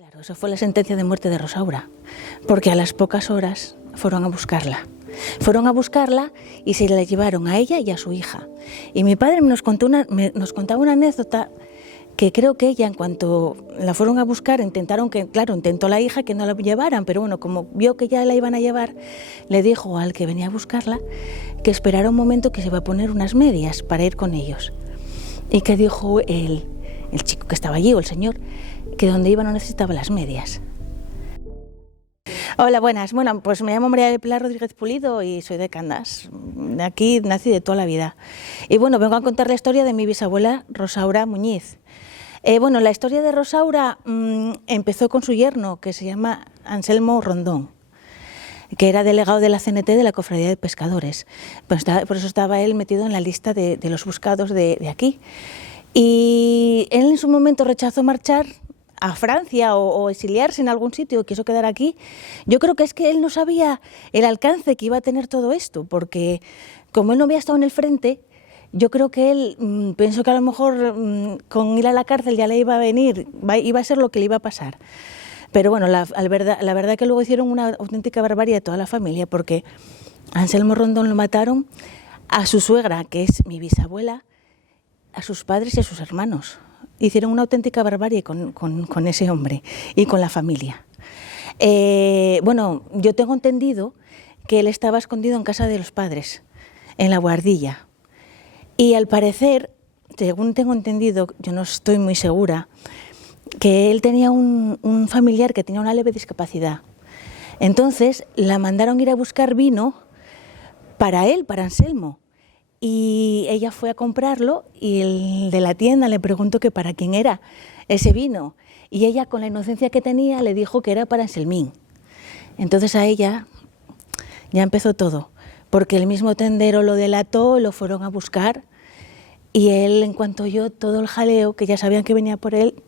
Claro, eso fue la sentencia de muerte de Rosaura, porque a las pocas horas fueron a buscarla. Fueron a buscarla y se la llevaron a ella y a su hija. Y mi padre nos contaba una anécdota que creo que ella, en cuanto la fueron a buscar, intentó la hija que no la llevaran, pero bueno, como vio que ya la iban a llevar, le dijo al que venía a buscarla que esperara un momento, que se iba a poner unas medias para ir con ellos. Y que dijo el chico que estaba allí, o el señor, que donde iba no necesitaba las medias. Hola, buenas. Bueno, pues me llamo María del Pilar Rodríguez Pulido y soy de Candás. De aquí nací de toda la vida. Y bueno, vengo a contar la historia de mi bisabuela Rosaura Muñiz. Bueno, la historia de Rosaura empezó con su yerno, que se llama Anselmo Rondón, que era delegado de la CNT de la Cofradía de Pescadores. Por eso estaba él metido en la lista de los buscados de aquí. Y él en su momento rechazó marchar a Francia o exiliarse en algún sitio, quiso quedar aquí. Yo creo que es que él no sabía el alcance que iba a tener todo esto, porque como él no había estado en el frente, yo creo que él pensó que a lo mejor con ir a la cárcel ya le iba a venir, iba a ser lo que le iba a pasar. Pero bueno, la verdad que luego hicieron una auténtica barbarie a toda la familia, porque a Anselmo Rondón lo mataron, a su suegra, que es mi bisabuela, a sus padres y a sus hermanos. Hicieron una auténtica barbarie con ese hombre y con la familia. Bueno, yo tengo entendido que él estaba escondido en casa de los padres, en la Guardilla. Y al parecer, según tengo entendido, yo no estoy muy segura, que él tenía un familiar que tenía una leve discapacidad. Entonces la mandaron ir a buscar vino para él, para Anselmo. Y ella fue a comprarlo y el de la tienda le preguntó que para quién era ese vino. Y ella, con la inocencia que tenía, le dijo que era para Anselmín. Entonces a ella ya empezó todo, porque el mismo tendero lo delató, lo fueron a buscar y él, en cuanto oyó todo el jaleo, que ya sabían que venía por él,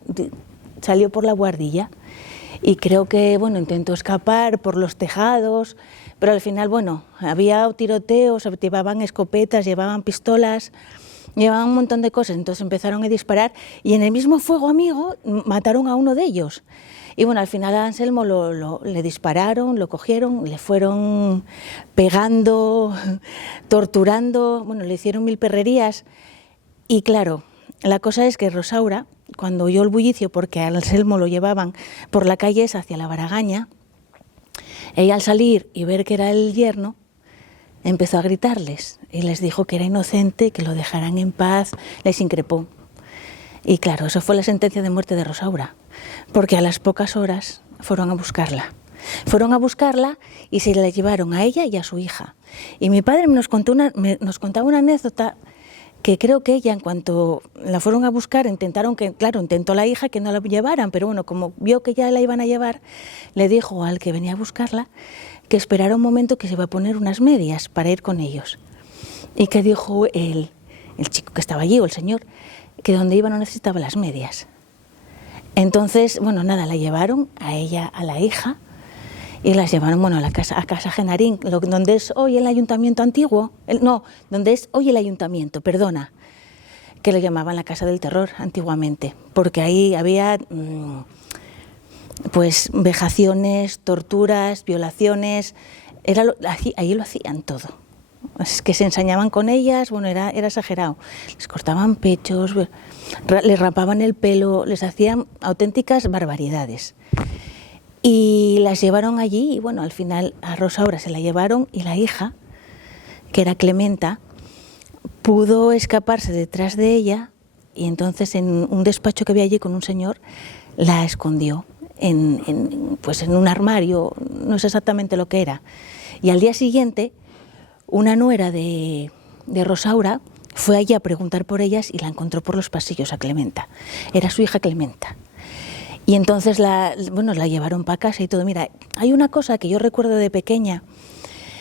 salió por la Guardilla. Y creo que, bueno, intentó escapar por los tejados, pero al final, bueno, había tiroteos, llevaban escopetas, llevaban pistolas, llevaban un montón de cosas, entonces empezaron a disparar y en el mismo fuego amigo mataron a uno de ellos. Y bueno, al final a Anselmo le dispararon, lo cogieron, le fueron pegando, torturando, bueno, le hicieron mil perrerías. Y claro, la cosa es que Rosaura, cuando oyó el bullicio, porque a Anselmo lo llevaban por la calle hacia la Baragaña, ella al salir y ver que era el yerno, empezó a gritarles y les dijo que era inocente, que lo dejaran en paz, les increpó. Y claro, eso fue la sentencia de muerte de Rosaura, porque a las pocas horas fueron a buscarla. Fueron a buscarla y se la llevaron a ella y a su hija. Y mi padre nos contaba una anécdota que creo que ella, en cuanto la fueron a buscar, intentó la hija que no la llevaran, pero bueno, como vio que ya la iban a llevar, le dijo al que venía a buscarla que esperara un momento, que se iba a poner unas medias para ir con ellos. Y que dijo el chico que estaba allí, o el señor, que donde iba no necesitaba las medias. Entonces, bueno, nada, la llevaron a ella, a la hija, y las llevaron, bueno, a casa Genarín, donde es hoy el ayuntamiento antiguo, donde es hoy el ayuntamiento, perdona, que lo llamaban la Casa del Terror antiguamente, porque ahí había pues vejaciones, torturas, violaciones, ahí lo hacían todo. Es que se ensañaban con ellas, bueno, era exagerado. Les cortaban pechos, les rapaban el pelo, les hacían auténticas barbaridades. Y las llevaron allí y bueno, al final a Rosaura se la llevaron y la hija, que era Clementa, pudo escaparse detrás de ella y entonces en un despacho que había allí con un señor la escondió en un armario, no sé exactamente lo que era. Y al día siguiente una nuera de Rosaura fue allí a preguntar por ellas y la encontró por los pasillos a Clementa. Era su hija Clementa. Y entonces la llevaron para casa y todo. Mira, hay una cosa que yo recuerdo de pequeña.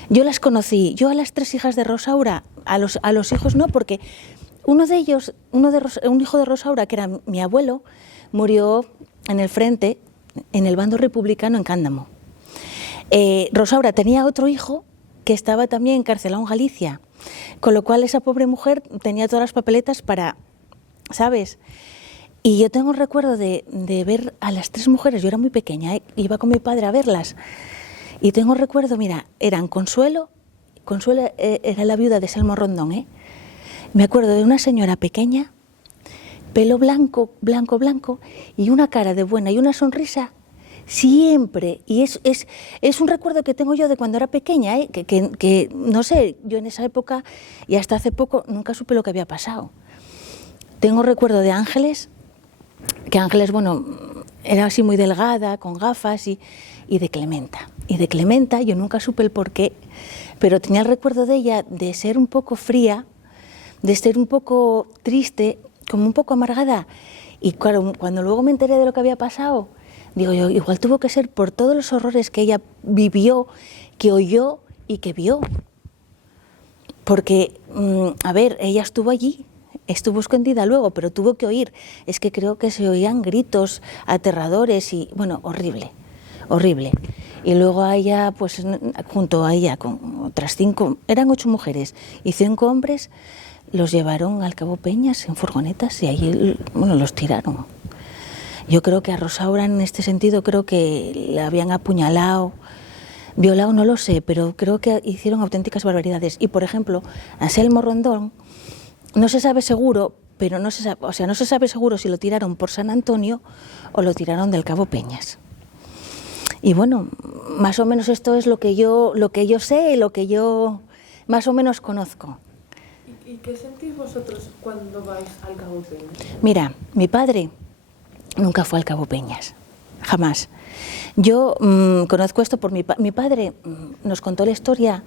Yo las conocí, yo a las tres hijas de Rosaura, a los hijos no, porque uno de ellos, un hijo de Rosaura, que era mi abuelo, murió en el frente, en el bando republicano en Cándamo. Rosaura tenía otro hijo que estaba también encarcelado en Galicia, con lo cual esa pobre mujer tenía todas las papeletas para, ¿sabes? Y yo tengo el recuerdo de ver a las 3 mujeres, yo era muy pequeña, iba con mi padre a verlas, y tengo el recuerdo, mira, eran Consuelo era la viuda de Selmo Rondón, me acuerdo de una señora pequeña, pelo blanco, blanco, blanco, y una cara de buena y una sonrisa siempre, y es un recuerdo que tengo yo de cuando era pequeña, que no sé, yo en esa época y hasta hace poco nunca supe lo que había pasado. Tengo recuerdo de Ángeles, que Ángeles, bueno, era así muy delgada, con gafas, y de Clementa. Y de Clementa yo nunca supe el porqué, pero tenía el recuerdo de ella de ser un poco fría, de ser un poco triste, como un poco amargada. Y claro, cuando luego me enteré de lo que había pasado, digo yo, igual tuvo que ser por todos los horrores que ella vivió, que oyó y que vio. Porque, a ver, ella estuvo allí, estuvo escondida luego, pero tuvo que oír. Es que creo que se oían gritos aterradores y, bueno, horrible, horrible. Y luego a ella, pues junto a ella, con otras 5, eran 8 mujeres y 5 hombres, los llevaron al Cabo Peñas en furgonetas y allí, bueno, los tiraron. Yo creo que a Rosaura en este sentido, creo que la habían apuñalado, violado, no lo sé, pero creo que hicieron auténticas barbaridades. Y por ejemplo, a Selmo Rondón, no se sabe seguro, pero no se sabe seguro si lo tiraron por San Antonio o lo tiraron del Cabo Peñas. Y bueno, más o menos esto es lo que yo sé y lo que yo más o menos conozco. ¿Y qué sentís vosotros cuando vais al Cabo Peñas? Mira, mi padre nunca fue al Cabo Peñas, jamás. Yo conozco esto por mi padre, nos contó la historia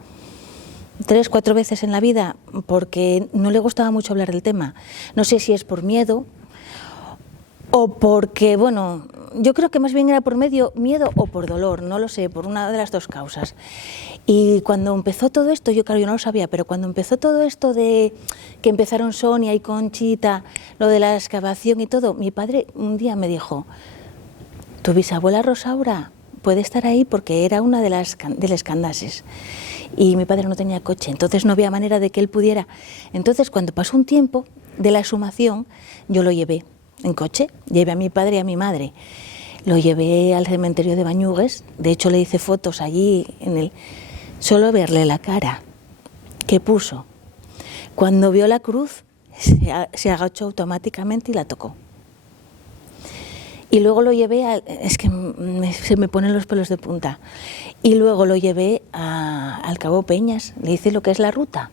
3, 4 veces en la vida porque no le gustaba mucho hablar del tema. No sé si es por miedo o porque, bueno, yo creo que más bien era por miedo o por dolor, no lo sé, por una de las 2 causas. Y cuando empezó todo esto, yo claro, yo no lo sabía, pero cuando empezó todo esto de que empezaron Sonia y Conchita, lo de la excavación y todo, mi padre un día me dijo, tu bisabuela Rosaura puede estar ahí porque era una de las Candases. Y mi padre no tenía coche, entonces no había manera de que él pudiera. Entonces cuando pasó un tiempo de la exhumación, yo lo llevé en coche, llevé a mi padre y a mi madre. Lo llevé al cementerio de Bañugues, de hecho le hice fotos allí, solo verle la cara que puso. Cuando vio la cruz, se agachó automáticamente y la tocó. Y luego lo llevé, es que se me ponen los pelos de punta, y luego lo llevé al Cabo Peñas, le hice lo que es la ruta.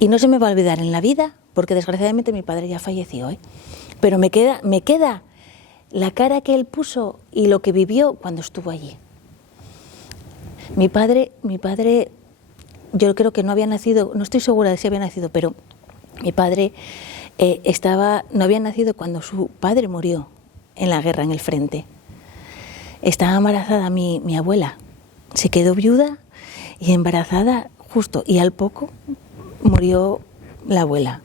Y no se me va a olvidar en la vida, porque desgraciadamente mi padre ya falleció, pero me queda la cara que él puso y lo que vivió cuando estuvo allí. Mi padre, yo creo que no había nacido, no estoy segura de si había nacido, pero mi padre no había nacido cuando su padre murió en la guerra, en el frente. Estaba embarazada mi abuela, se quedó viuda y embarazada justo, y al poco murió la abuela.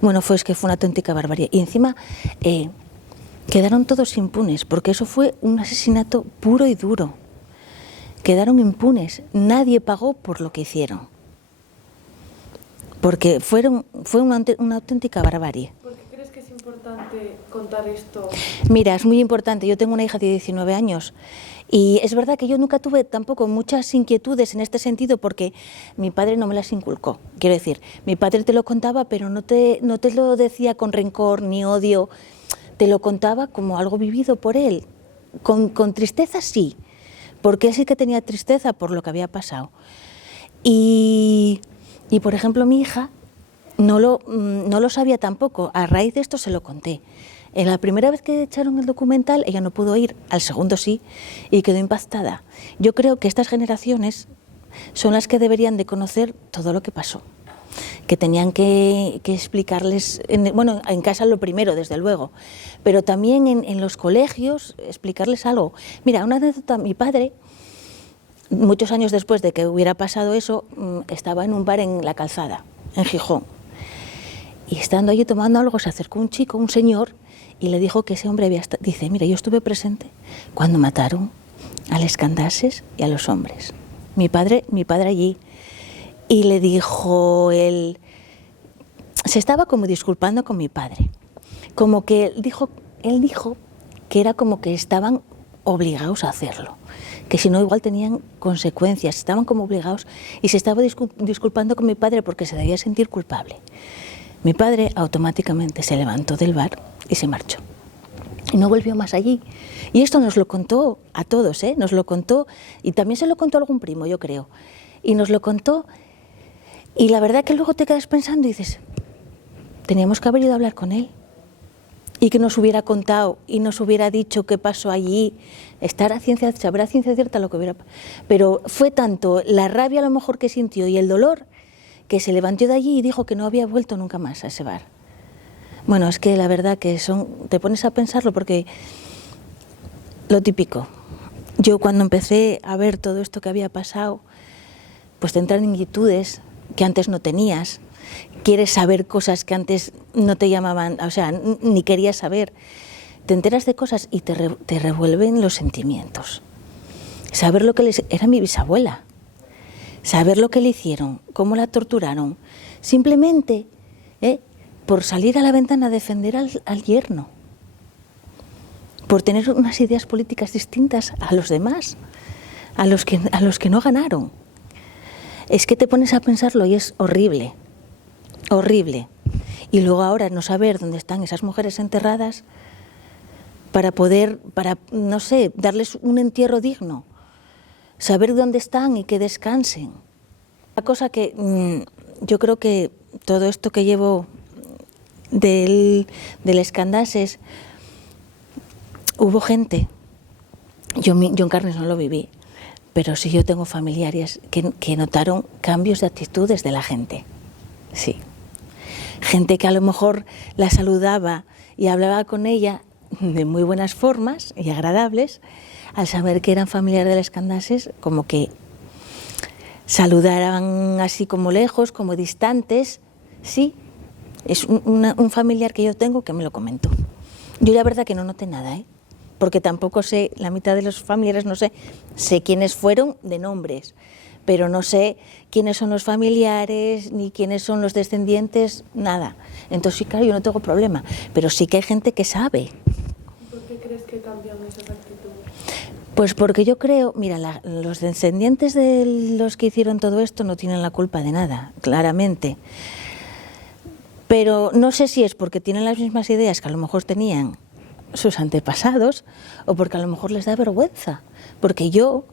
Bueno, es que fue una auténtica barbarie. Y encima quedaron todos impunes, porque eso fue un asesinato puro y duro. Quedaron impunes, nadie pagó por lo que hicieron. Porque fue una auténtica barbarie. ¿Por qué crees que es importante contar esto? Mira, es muy importante. Yo tengo una hija de 19 años y es verdad que yo nunca tuve tampoco muchas inquietudes en este sentido porque mi padre no me las inculcó. Quiero decir, mi padre te lo contaba, pero no te lo decía con rencor ni odio. Te lo contaba como algo vivido por él. Con tristeza sí, porque él sí que tenía tristeza por lo que había pasado. Y por ejemplo, mi hija no lo sabía tampoco. A raíz de esto se lo conté. En la primera vez que echaron el documental, ella no pudo ir, al segundo sí, y quedó impactada. Yo creo que estas generaciones son las que deberían de conocer todo lo que pasó, que tenían que explicarles, en casa lo primero, desde luego, pero también en los colegios explicarles algo. Mira, una anécdota, mi padre, muchos años después de que hubiera pasado eso, estaba en un bar en La Calzada, en Gijón, y estando allí tomando algo se acercó un chico, un señor, y le dijo que ese hombre dice, mira, yo estuve presente cuando mataron a los Candases y a los hombres. Mi padre allí. Y le dijo él, se estaba como disculpando con mi padre, como que dijo él dijo que era como que estaban obligados a hacerlo, que si no igual tenían consecuencias, estaban como obligados, y se estaba disculpando con mi padre porque se debía sentir culpable. Mi padre automáticamente se levantó del bar y se marchó. Y no volvió más allí. Y esto nos lo contó a todos, nos lo contó, y también se lo contó a algún primo, yo creo. Y nos lo contó, y la verdad que luego te quedas pensando y dices, teníamos que haber ido a hablar con él. Y que nos hubiera contado y nos hubiera dicho qué pasó allí, sabrá ciencia cierta lo que hubiera pasado. Pero fue tanto la rabia a lo mejor que sintió y el dolor que se levantó de allí y dijo que no había vuelto nunca más a ese bar. Bueno, es que la verdad que te pones a pensarlo porque lo típico. Yo cuando empecé a ver todo esto que había pasado, pues te entran inquietudes que antes no tenías. Quieres saber cosas que antes no te llamaban, o sea, ni querías saber. Te enteras de cosas y te revuelven los sentimientos. Saber lo que era mi bisabuela, saber lo que le hicieron, cómo la torturaron, simplemente por salir a la ventana a defender al yerno, por tener unas ideas políticas distintas a los demás, a los que no ganaron. Es que te pones a pensarlo y es horrible. Horrible. Y luego ahora no saber dónde están esas mujeres enterradas para no sé, darles un entierro digno, saber dónde están y que descansen. La cosa que yo creo que todo esto que llevo del Escandases, hubo gente, yo en carnes no lo viví, pero sí yo tengo familiares que notaron cambios de actitudes de la gente, sí. Gente que a lo mejor la saludaba y hablaba con ella de muy buenas formas y agradables, al saber que eran familiares del Escandases, como que saludaran así como lejos, como distantes. Sí, es un familiar que yo tengo que me lo comentó. Yo la verdad que no noté nada, porque tampoco sé, la mitad de los familiares no sé quiénes fueron de nombres, pero no sé quiénes son los familiares, ni quiénes son los descendientes, nada. Entonces sí, claro, yo no tengo problema, pero sí que hay gente que sabe. ¿Por qué crees que cambian esas actitudes? Pues porque yo creo, mira, los descendientes de los que hicieron todo esto no tienen la culpa de nada, claramente. Pero no sé si es porque tienen las mismas ideas que a lo mejor tenían sus antepasados o porque a lo mejor les da vergüenza. Porque yo,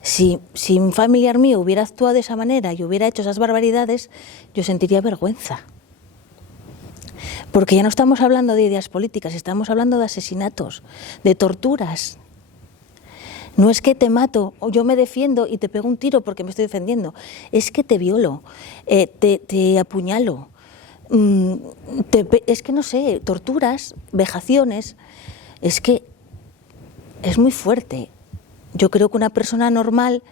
si un familiar mío hubiera actuado de esa manera y hubiera hecho esas barbaridades, yo sentiría vergüenza. Porque ya no estamos hablando de ideas políticas, estamos hablando de asesinatos, de torturas. No es que te mato o yo me defiendo y te pego un tiro porque me estoy defendiendo, es que te violo, te apuñalo, es que no sé, torturas, vejaciones, es que es muy fuerte. Yo creo que una persona normal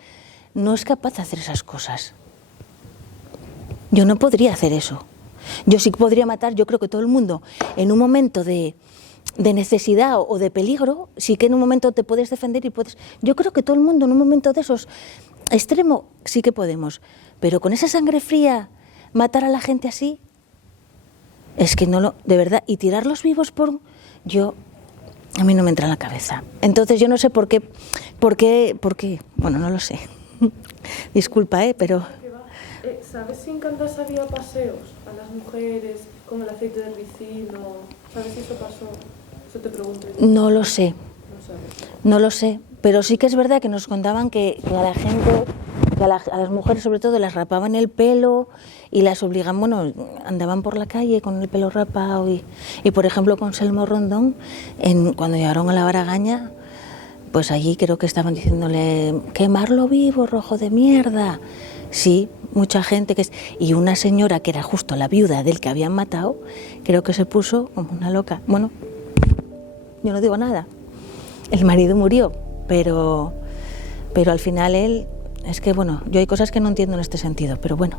no es capaz de hacer esas cosas. Yo no podría hacer eso. Yo sí podría matar, yo creo que todo el mundo, en un momento de necesidad o de peligro, sí que en un momento te puedes defender y puedes... Yo creo que todo el mundo en un momento de esos extremo sí que podemos, pero con esa sangre fría, matar a la gente así, es que no lo... De verdad, y tirarlos vivos a mí no me entra en la cabeza. Entonces yo no sé por qué, bueno, no lo sé. Disculpa, pero... ¿Sabes si en Candás había paseos a las mujeres con el aceite del vicino? ¿Sabes si eso pasó? Eso te pregunto yo. No lo sé. No sabes. No lo sé, pero sí que es verdad que nos contaban que a la gente, a las mujeres sobre todo, las rapaban el pelo y las obligaban, bueno, andaban por la calle con el pelo rapado y por ejemplo con Selmo Rondón, cuando llegaron a la Baragaña, pues allí creo que estaban diciéndole, quemarlo vivo, rojo de mierda. Sí, mucha gente y una señora que era justo la viuda del que habían matado, creo que se puso como una loca. Bueno, yo no digo nada. El marido murió, pero al final él, es que bueno, yo hay cosas que no entiendo en este sentido, pero bueno.